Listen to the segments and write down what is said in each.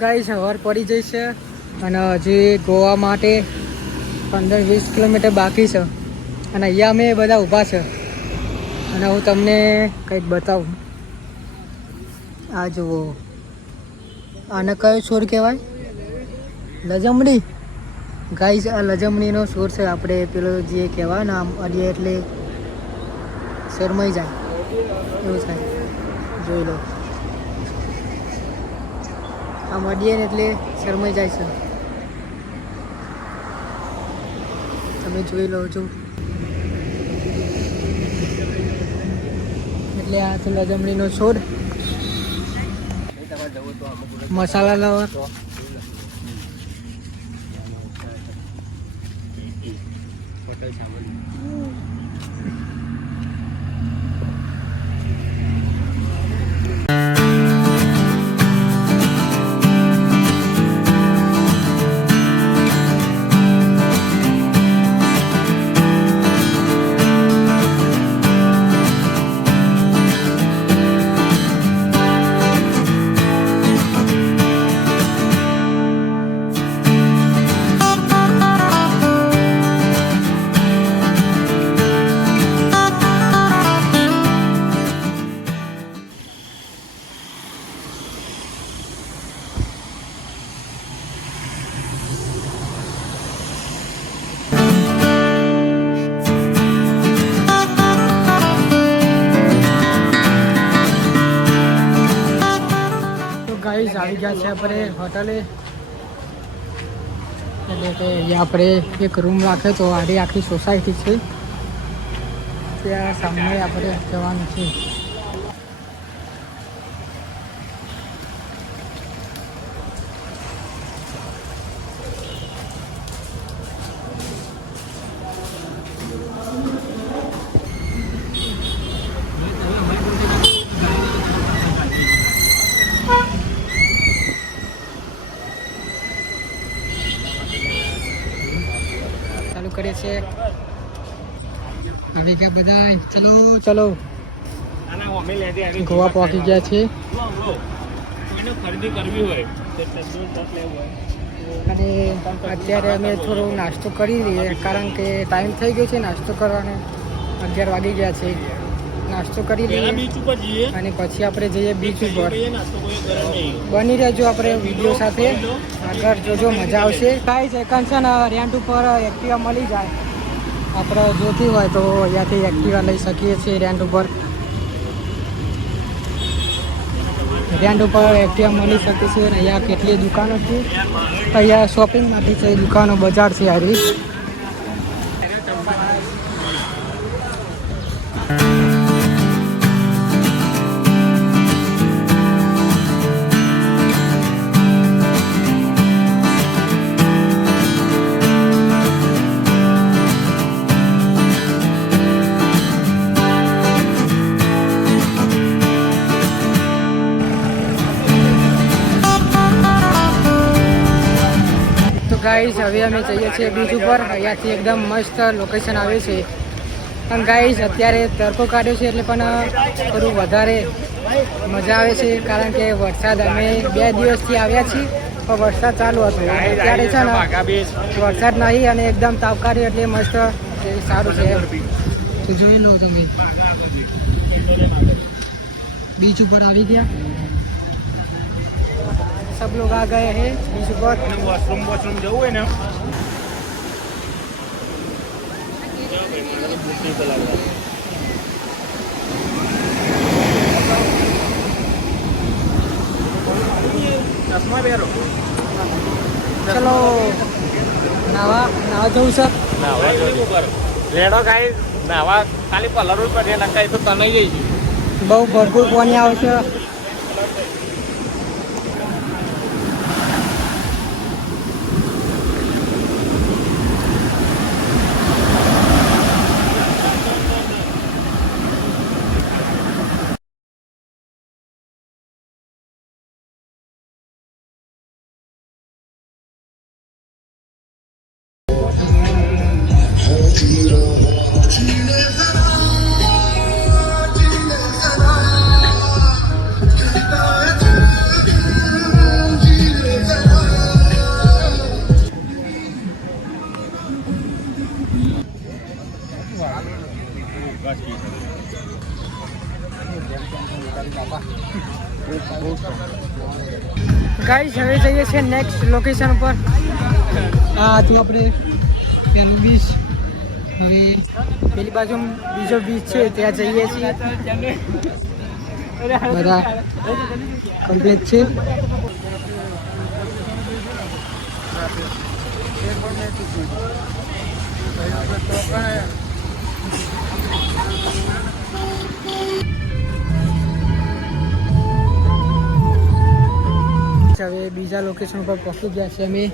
Guys સવાર પડી જશે અને હજી ગોવા માટે 15-20 કિલોમીટર બાકી છે અને અહીંયા અમે બધા ઊભા છે અને હું તમને કંઈક બતાવું. આ જુઓ, આને કયો છોડ કહેવાય? લજમડી. ગાઈસ આ લજમડીનો છોડ છે. આપણે પેલો જે કહેવાય ને આમ અડીએ એટલે શરમાઈ જાય એવું થાય. જોઈ લો, આમ અડીએ ને એટલે શરમાઈ જાય છે. તમે જોઈ લો છો. એટલે આ છે લજમડીનો છોડ. મસાલા લવર. ગાઈસ આવી ગયા છે આપણે હોટલે. એટલે કે અહીંયા આપણે એક રૂમ રાખે તો આડી આખી સોસાયટી છે ત્યાં સામે આપણે જવાનું છે. કરે છે આવી ગયા બધા. ચલો ચલો ગોવા પહોંચી ગયા છે અને અત્યારે અમે થોડો નાસ્તો કરી લઈએ કારણ કે ટાઈમ થઈ ગયો છે નાસ્તો કરવાનો. 11 વાગી ગયા છે. નાસ્તો કરી લઈએ અને પછી આપણે જઈએ બીચ ઉપર. બની રહેજો આપણે વિડીયો સાથે, આગળ જોજો, મજા આવશે. કાંઈ સેકન્ડ છે ને રેન્ટ ઉપર એક્ટિવા મળી જાય. આપણે જોતી હોય તો અહીંયાથી એક્ટિવા લઈ શકીએ છીએ રેન્ટ ઉપર. રેન્ટ ઉપર એક્ટિવા મળી શકે છે અને અહીંયા કેટલી દુકાનો છે. અહીંયા શોપિંગ માટે છે દુકાનો, બજાર છે આવી. ગાઈસ હવે અમે જઈએ છીએ બીચ ઉપર. અહીંયાથી એકદમ મસ્ત લોકેશન આવે છે. પણ ગાઈસ અત્યારે તડકો કાઢ્યો છે એટલે પણ થોડું વધારે મજા આવે છે કારણ કે વરસાદ અમે 2 દિવસથી આવ્યા છીએ પણ વરસાદ ચાલુ હતો. અત્યારે છે ને વરસાદ નહીં અને એકદમ તાપ કાઢ્યો એટલે મસ્ત સારું છે. તો જોઈ લો તમે, બીચ ઉપર આવી ગયા. सब लोग आ गए हैं बीच पर. वॉशरूम जવું है ना चलो नावा जવું છે. લેડો ગાઈસ નાવા ખાલી પલર ઉપર છે નકાઈ તો તણાઈ જઈ છે. બહુ ભરપૂર પાણી આવે છે. ગાઈસ હવે જઈએ છીએ નેક્સ્ટ લોકેશન પર. આ હતું આપણે પેલું બીચ. હવે પેલી બાજુ બીજો બીચ છે ત્યાં જઈએ છીએ. બધા કમ્પ્લીટ છે. હવે બીજા લોકેશન પર પહોંચી ગયા છે અમે.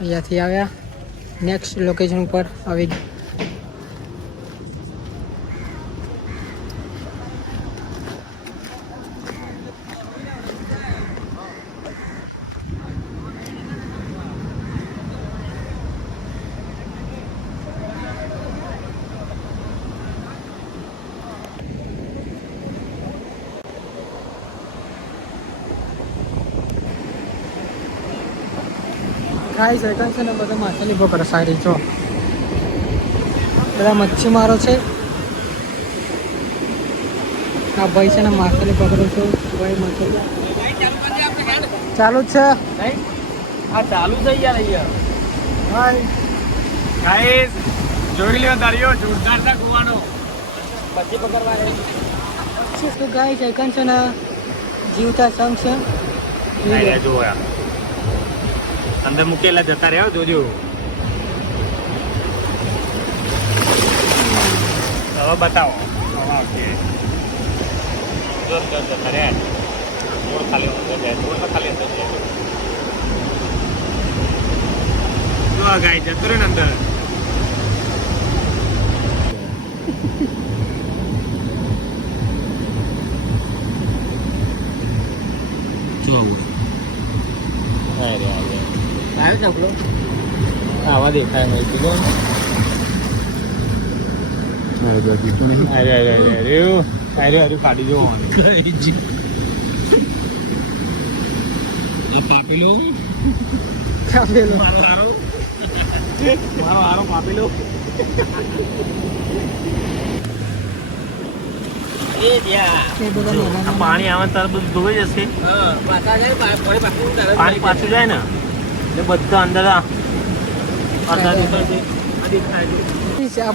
અહીંયાથી આવ્યા નેક્સ્ટ લોકેશન પર આવી. ખાઈ શકે છે ને બધા માછલી પકડે સારી છો. બધા મચ્છીમારો છે. આ ભાઈ છે ને માછલી પકડો છો. ભાઈ માછલી ચાલુ જ છે. આ ચાલુ થઈ ગયા હાય ગાઈસ, જોઈ લ્યો દરિયો જોરદાર છે ગોવાનો. પછી પકડવા તો ગાય છે છે ને જીવતા સંઘ છે. જોયા અંદર મૂકેલા જતા રહ્યા જોજો. હવે બતાવો. જતા રહ્યા મૂળ ખાલી અંદર જાય. મૂળ ખાલી અંદર જાય. જો આ ગાય જતો રહ્યો ને અંદર. જો આવા દેખાય નહીં કાઢી જવો. કાપેલો મારો હારો પાપેલો. એ બધા નાના પાણી આવે ત્યારે બધું ધોઈ જશે. પાણી પાછું જાય ને એટલે બધા અંદર આ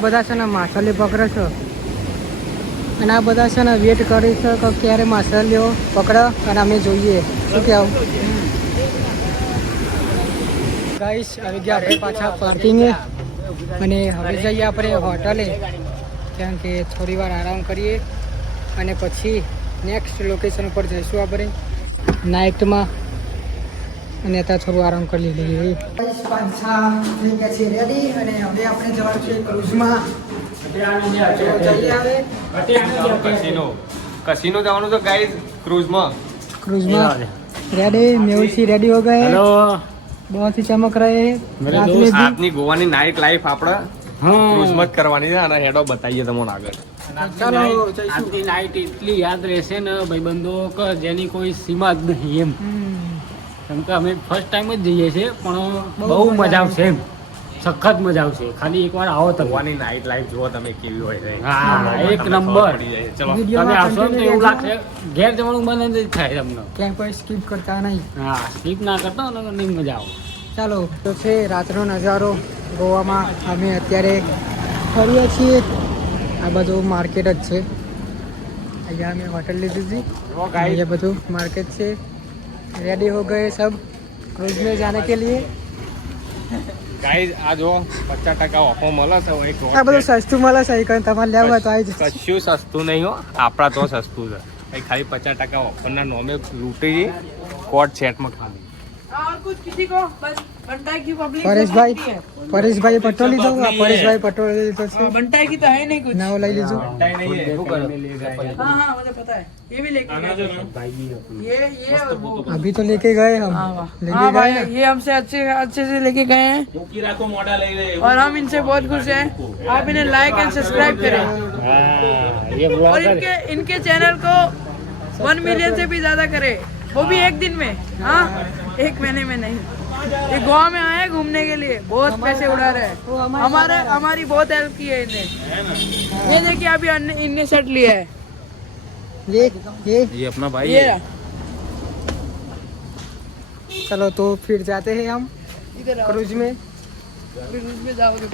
બધા છે ને માછલી પકડે છે. અને આ બધા છે ને વેટ કરી છે કે ક્યારે માછલીઓ પકડે અને અમે જોઈએ. શું કહેવું ગાઈસ? આવી ગયા આપણે પાછા પાર્કિંગે. અને હવે જઈએ આપણે હોટલે, કારણ કે થોડી વાર આરામ કરીએ અને પછી નેક્સ્ટ લોકેશન ઉપર જઈશું આપણે નાઇટમાં. અને ત્યાં થોડું આરામ કરી લઈએ. પાછા થઈ ગયા છે રેડી. અને હવે આપણે જવાનું છે ક્રુઝમાં. કસીનો જવાનું તો ગાઈસ ક્રૂઝમાં. रेडी मेहुल सी रेडी हो गए. हेलो, बहुत ही चमक रहे हैं. मेरे दोस्त આજની ગોવાની નાઈટ લાઈફ આપણે ક્રૂઝમાં જ કરવાની છે અને હેડો બતાવીએ તમને આગળ. ચાલો આજની નાઈટ એટલી યાદ રહેશે ને ભાઈબંધો કે જેની કોઈ સીમા જ નહીં એમ. કેમ કે અમે ફર્સ્ટ ટાઈમ જ જઈએ છીએ પણ બહુ મજા આવશે એમ. સખત મજા આવશે. ખાલી એકવાર આવો તમે. ગોવાની નાઈટ લાઈફ જુઓ તમે કેવી હોય છે. હા, એક નંબર. ચલો તમે આવશો ને તો એવું લાગશે ઘેર જવાનું મન જ થાય તમને. ક્યાંય કોઈ સ્કીપ કરતા નહીં. હા, સ્કીપ ના કરતા ને નહીં મજા આવે. ચાલો તો છે રાતનો નજારો ગોવામાં. અમે અત્યારે ફરીએ છીએ. આ બધું માર્કેટ જ છે. અહીંયા અમે હોટલ લીધી હતી. અહીંયા બધું માર્કેટ છે. रेडी हो गए सब क्रूज में जाने के लिए. ગાઈઝ આ જો 50% ઓફર મળે છે. એક આ બધું સસ્તું મળે છે. કારણ તમારે લેવું હોય તો આવી જશે. કશું સસ્તું નહીં હો, આપણા તો સસ્તું છે. એ ખાલી 50% ઓફરના નોમે લૂંટી કોટ સેટમાં ખાલી. और कुछ किसी को बंटाई की पब्लिक પરેશભાઈ પેટ્રોલ લીધો. પરેશભાઈ પેટ્રોલ લીધો છે. बंटाई की तो है नहीं कुछ. નાવ લઈ લીધું. हाँ हाँ मुझे पता है. ये भी लेके गए. ये और वो. अभी तो लेके गए हम. हाँ लेके हाँ गए भाई, ना. ये हमसे अच्छे से लेके गए हैं और हम इनसे बहुत खुश हैं. आप इन्हें लाइक एंड सब्सक्राइब करें और इनके चैनल को 1 मिलियन से भी ज्यादा करें. वो भी एक दिन में. हाँ, एक महीने में नहीं. ये गोवा में आए हैं घूमने के लिए, बहुत पैसे उड़ा रहे हैं। वो हमारे हमारी बहुत हेल्प की है इन्हें। ये देखिए अभी इनने शर्ट लिया है, ये अपना भाई ये है। रहा। चलो तो फिर जाते हैं हम इधर आओ, क्रूज में। क्रूज में जाओगे।